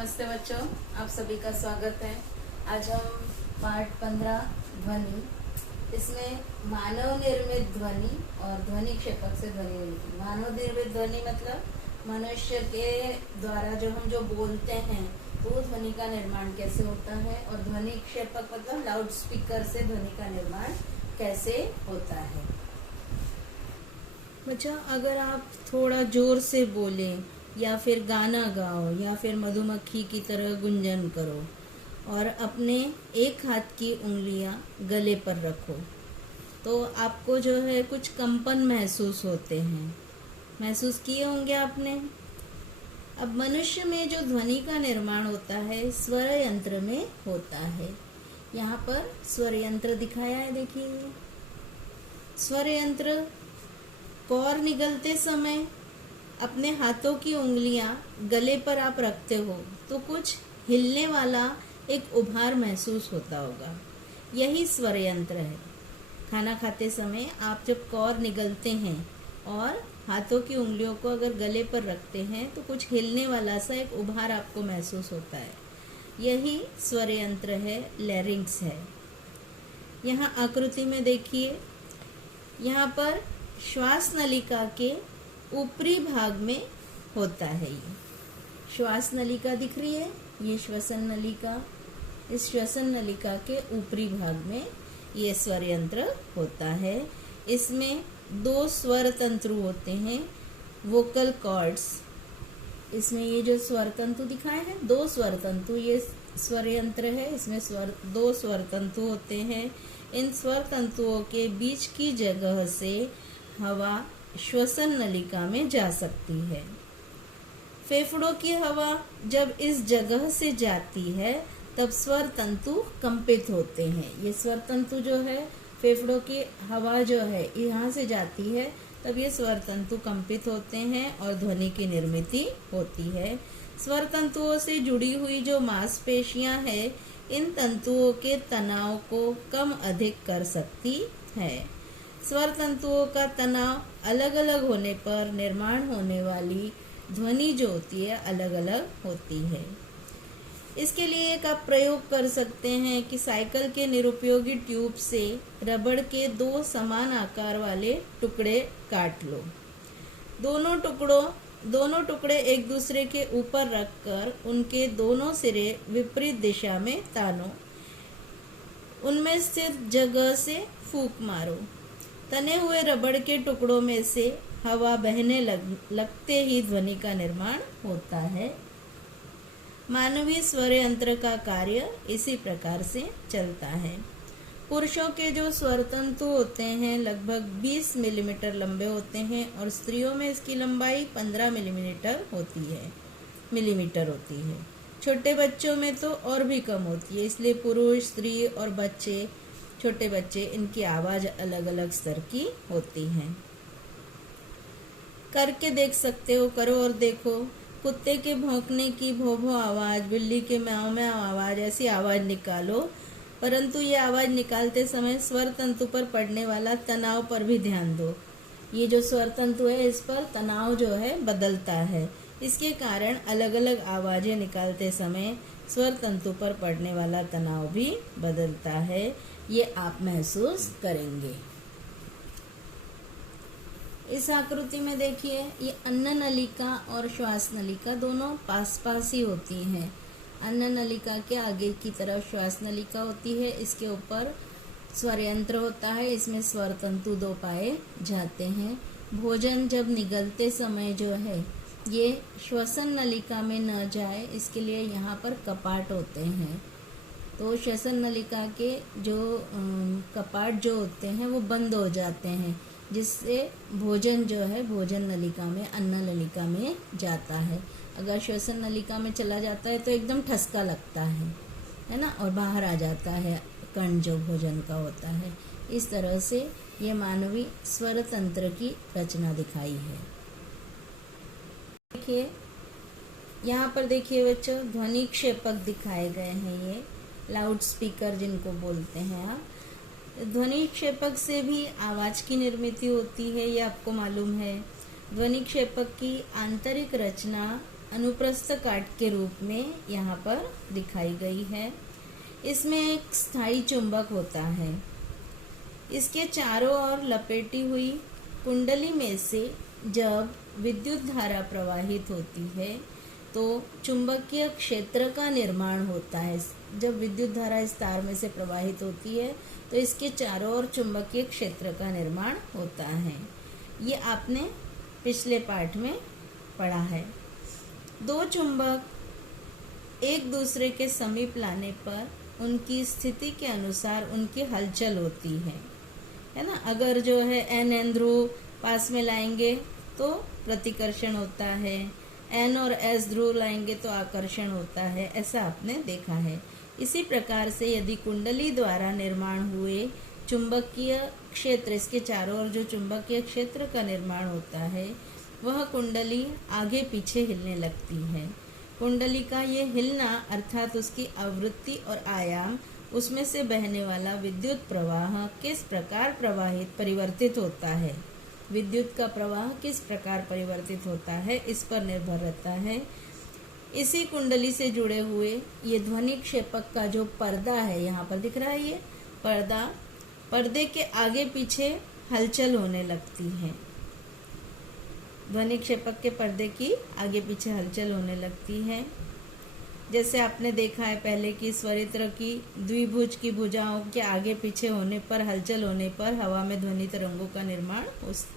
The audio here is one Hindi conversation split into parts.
नमस्ते बच्चों, आप सभी का स्वागत है। आज हम पाठ 15 ध्वनि, इसमें मानव निर्मित ध्वनि और ध्वनि क्षेपक से ध्वनि मिलती। मानव निर्मित ध्वनि मतलब मनुष्य के द्वारा जो बोलते हैं तो वो ध्वनि का निर्माण कैसे होता है, और ध्वनि क्षेपक मतलब लाउड स्पीकर से ध्वनि का निर्माण कैसे होता है। बच्चा, अगर आप थोड़ा जोर से बोलें या फिर गाना गाओ या फिर मधुमक्खी की तरह गुंजन करो और अपने एक हाथ की उंगलियां गले पर रखो तो आपको जो है कुछ कंपन महसूस होते हैं। महसूस किए होंगे आपने। अब मनुष्य में जो ध्वनि का निर्माण होता है स्वर यंत्र में होता है। यहाँ पर स्वर यंत्र दिखाया है, देखिए। स्वर यंत्र कौर निगलते समय अपने हाथों की उंगलियां गले पर आप रखते हो तो कुछ हिलने वाला एक उभार महसूस होता होगा। यही स्वर यंत्र है। खाना खाते समय आप जब कौर निगलते हैं और हाथों की उंगलियों को अगर गले पर रखते हैं तो कुछ हिलने वाला सा एक उभार आपको महसूस होता है। यही स्वर यंत्र है, लैरिंक्स है। यहाँ आकृति में देखिए, यहाँ पर श्वास नलिका के ऊपरी भाग में होता है। ये श्वास नलिका दिख रही है, ये श्वसन नलिका। इस श्वसन नलिका के ऊपरी भाग में ये स्वर यंत्र होता है। इसमें 2 स्वर तंतु होते हैं, वोकल कॉर्ड्स। इसमें ये जो स्वर तंतु दिखाए हैं 2 स्वर तंतु, ये स्वर यंत्र है। इसमें 2 स्वर तंतु होते हैं। इन स्वर तंतुओं के बीच की जगह से हवा श्वसन नलिका में जा सकती है। फेफड़ों की हवा जब इस जगह से जाती है तब स्वर तंतु कंपित होते हैं। ये स्वर तंतु जो है, फेफड़ों की हवा जो है यहाँ से जाती है तब ये स्वर तंतु कंपित होते हैं और ध्वनि की निर्मिति होती है। स्वर तंतुओं से जुड़ी हुई जो मांसपेशियां हैं, इन तंतुओं के तनाव को कम अधिक कर सकती है। स्वर तंतुओं का तनाव अलग अलग होने पर निर्माण होने वाली ध्वनि जो होती है अलग अलग होती है। इसके लिए एक आप प्रयोग कर सकते हैं कि साइकिल के निरुपयोगी ट्यूब से रबड़ के 2 समान आकार वाले टुकड़े काट लो। दोनों टुकड़े एक दूसरे के ऊपर रखकर उनके दोनों सिरे विपरीत दिशा में तानो। उनमें स्थित जगह से फूंक मारो। तने हुए रबड़ के टुकड़ों में से हवा बहने लगते ही ध्वनि का निर्माण होता है। मानवीय स्वर यंत्र का कार्य इसी प्रकार से चलता है। पुरुषों के जो स्वर तंतु होते हैं लगभग 20 मिलीमीटर लंबे होते हैं और स्त्रियों में इसकी लंबाई 15 मिलीमीटर होती है। छोटे बच्चों में तो और भी कम होती है, इसलिए पुरुष, स्त्री और छोटे बच्चे इनकी आवाज अलग अलग स्तर की होती है। करके देख सकते हो, करो और देखो। कुत्ते के भौंकने की भो भो आवाज, बिल्ली के म्याऊं म्याऊं आवाज, ऐसी आवाज निकालो। परंतु ये आवाज निकालते समय स्वर तंतु पर पड़ने वाला तनाव पर भी ध्यान दो। ये जो स्वर तंतु है इस पर तनाव जो है बदलता है। इसके कारण अलग अलग आवाजें निकालते समय स्वर तंतु पर पड़ने वाला तनाव भी बदलता है। ये आप महसूस करेंगे। इस आकृति में देखिए, ये अन्न नलिका और श्वास नलिका दोनों पास पास ही होती हैं। अन्न नलिका के आगे की तरफ श्वास नलिका होती है, इसके ऊपर स्वर यंत्र होता है, इसमें स्वर तंतु 2 पाए जाते हैं। भोजन जब निगलते समय जो है ये श्वसन नलिका में न जाए, इसके लिए यहाँ पर कपाट होते हैं। तो श्वसन नलिका के जो कपाट जो होते हैं वो बंद हो जाते हैं, जिससे भोजन जो है भोजन नलिका में, अन्न नलिका में जाता है। अगर श्वसन नलिका में चला जाता है तो एकदम ठसका लगता है ना, और बाहर आ जाता है कण जो भोजन का होता है। इस तरह से ये मानवीय स्वर तंत्र की रचना दिखाई है। देखिए यहाँ पर, देखिए बच्चों, ध्वनि क्षेपक दिखाए गए हैं। ये लाउड स्पीकर जिनको बोलते हैं आप। ध्वनि क्षेपक से भी आवाज की निर्मिति होती है, ये आपको मालूम है। ध्वनि क्षेपक की आंतरिक रचना अनुप्रस्थ काट के रूप में यहाँ पर दिखाई गई है। इसमें एक स्थायी चुंबक होता है। इसके चारों ओर लपेटी हुई कुंडली में से जब विद्युत धारा प्रवाहित होती है तो चुंबकीय क्षेत्र का निर्माण होता है। जब विद्युत धारा इस तार में से प्रवाहित होती है तो इसके चारों ओर चुंबकीय क्षेत्र का निर्माण होता है। ये आपने पिछले पाठ में पढ़ा है। दो चुंबक एक दूसरे के समीप लाने पर उनकी स्थिति के अनुसार उनकी हलचल होती है ना। अगर जो है N ध्रुव पास में लाएंगे तो प्रतिकर्षण होता है, N और S ध्रुव लाएंगे तो आकर्षण होता है, ऐसा आपने देखा है। इसी प्रकार से यदि कुंडली द्वारा निर्माण हुए चुंबकीय क्षेत्र, इसके चारों ओर जो चुंबकीय क्षेत्र का निर्माण होता है वह कुंडली आगे पीछे हिलने लगती है। कुंडली का ये हिलना अर्थात उसकी आवृत्ति और आयाम, उसमें से बहने वाला विद्युत प्रवाह किस प्रकार परिवर्तित होता है, विद्युत का प्रवाह किस प्रकार परिवर्तित होता है, इस पर निर्भर रहता है। इसी कुंडली से जुड़े हुए ये ध्वनि क्षेपक का जो पर्दा है, यहाँ पर दिख रहा है ये पर्दे के आगे पीछे हलचल होने लगती है। ध्वनि क्षेपक के पर्दे की आगे पीछे हलचल होने लगती है। जैसे आपने देखा है पहले कि स्वरित्र की द्विभुज की भुजाओं के आगे पीछे होने पर, हलचल होने पर हवा में ध्वनि तरंगों का निर्माण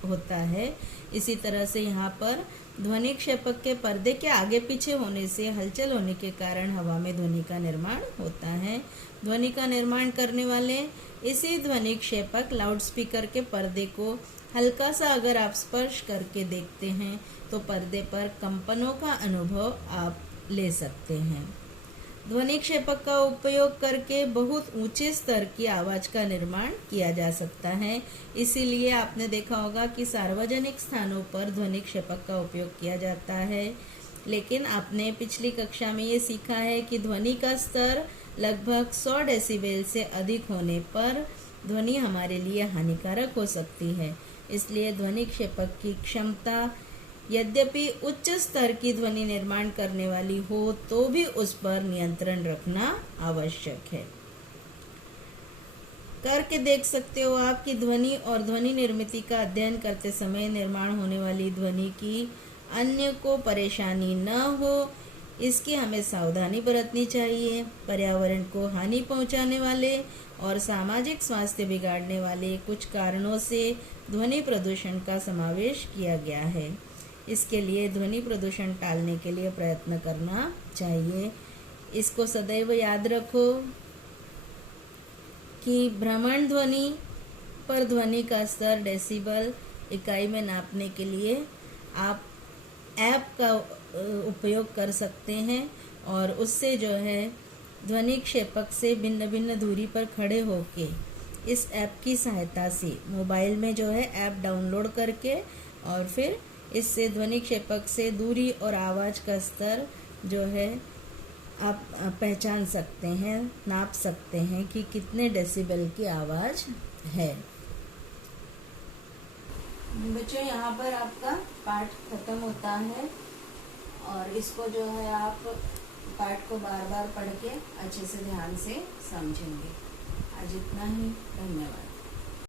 होता है। इसी तरह से यहाँ पर ध्वनि क्षेपक के पर्दे के आगे पीछे होने से, हलचल होने के कारण हवा में ध्वनि का निर्माण होता है। ध्वनि का निर्माण करने वाले इसी ध्वनि क्षेपक लाउडस्पीकर के पर्दे को हल्का सा अगर आप स्पर्श करके देखते हैं तो पर्दे पर कंपनों का अनुभव आप ले सकते हैं। ध्वनि क्षेपक का उपयोग करके बहुत ऊंचे स्तर की आवाज का निर्माण किया जा सकता है। इसीलिए आपने देखा होगा कि सार्वजनिक स्थानों पर ध्वनि क्षेपक का उपयोग किया जाता है। लेकिन आपने पिछली कक्षा में ये सीखा है कि ध्वनि का स्तर लगभग 100 डेसिबल से अधिक होने पर ध्वनि हमारे लिए हानिकारक हो सकती है। इसलिए ध्वनि क्षेपक की क्षमता यद्यपि उच्च स्तर की ध्वनि निर्माण करने वाली हो तो भी उस पर नियंत्रण रखना आवश्यक है। करके देख सकते हो आप कि ध्वनि और ध्वनि निर्मिति का अध्ययन करते समय निर्माण होने वाली ध्वनि की अन्य को परेशानी न हो, इसकी हमें सावधानी बरतनी चाहिए। पर्यावरण को हानि पहुंचाने वाले और सामाजिक स्वास्थ्य बिगाड़ने वाले कुछ कारणों से ध्वनि प्रदूषण का समावेश किया गया है। इसके लिए ध्वनि प्रदूषण टालने के लिए प्रयत्न करना चाहिए। इसको सदैव याद रखो कि भ्रमण ध्वनि पर ध्वनि का स्तर डेसिबल इकाई में नापने के लिए आप ऐप का उपयोग कर सकते हैं और उससे जो है ध्वनि क्षेपक से भिन्न भिन्न दूरी पर खड़े होके इस ऐप की सहायता से मोबाइल में जो है ऐप डाउनलोड करके और फिर इससे ध्वनि क्षेपक से दूरी और आवाज़ का स्तर जो है आप पहचान सकते हैं, नाप सकते हैं कि कितने डेसिबल की आवाज़ है। बच्चों, यहाँ पर आपका पाठ खत्म होता है और इसको जो है आप पाठ को बार बार पढ़ के अच्छे से ध्यान से समझेंगे। आज इतना ही, धन्यवाद।